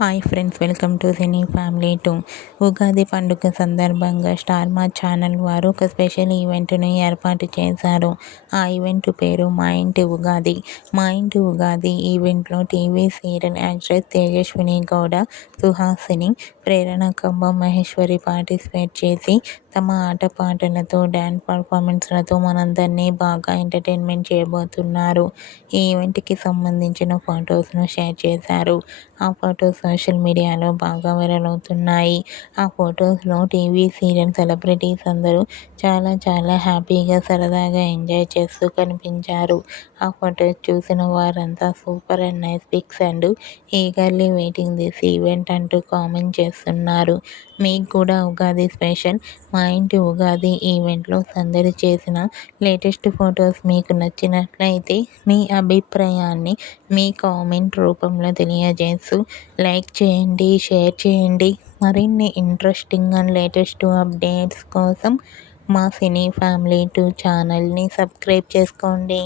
Hi friends, welcome to cine family 2. Ugadi పండుగ సందర్భంగా star మా ఛానల్ వారు ఒక స్పెషల్ ఈవెంట్ను ఏర్పాటు చేశారు. ఆ ఈవెంట్ పేరు మా ఇంటి ఉగాది. మా ఇంటి ఉగాది ఈవెంట్లో TV serial actress Tejaswini Gowda, Suhasini, Prerana Kambam Maheshwari participate చేసి తమ ఆటపాటలతో, డ్యాన్స్ పర్ఫార్మెన్స్లతో మనందరినీ బాగా ఎంటర్టైన్మెంట్ చేయబోతున్నారు. ఈ ఈవెంట్కి సంబంధించిన ఫొటోస్ను షేర్ చేశారు. ఆ ఫొటోస్ సోషల్ మీడియాలో బాగా వైరల్ అవుతున్నాయి. ఆ ఫొటోస్లో టీవీ సీరియల్ సెలబ్రిటీస్ అందరూ చాలా హ్యాపీగా, సరదాగా ఎంజాయ్ చేస్తూ కనిపించారు. ఆ ఫొటోస్ చూసిన వారంతా super and nice pics and eagerly waiting this event అంటూ కామెంట్ చేస్తున్నారు. మీకు కూడా ఉగాది స్పెషల్ మా ఇంటి ఉగాది ఈవెంట్లో సందడి చేసిన లేటెస్ట్ ఫొటోస్ మీకు నచ్చినట్లయితే మీ అభిప్రాయాన్ని మీ కామెంట్ రూపంలో తెలియజేస్తూ లైక్ చేయండి, షేర్ చేయండి. మరిన్ని ఇంట్రెస్టింగ్ అండ్ లేటెస్ట్ అప్డేట్స్ కోసం మా సినీ ఫ్యామిలీ 2 ఛానల్ని సబ్స్క్రైబ్ చేసుకోండి.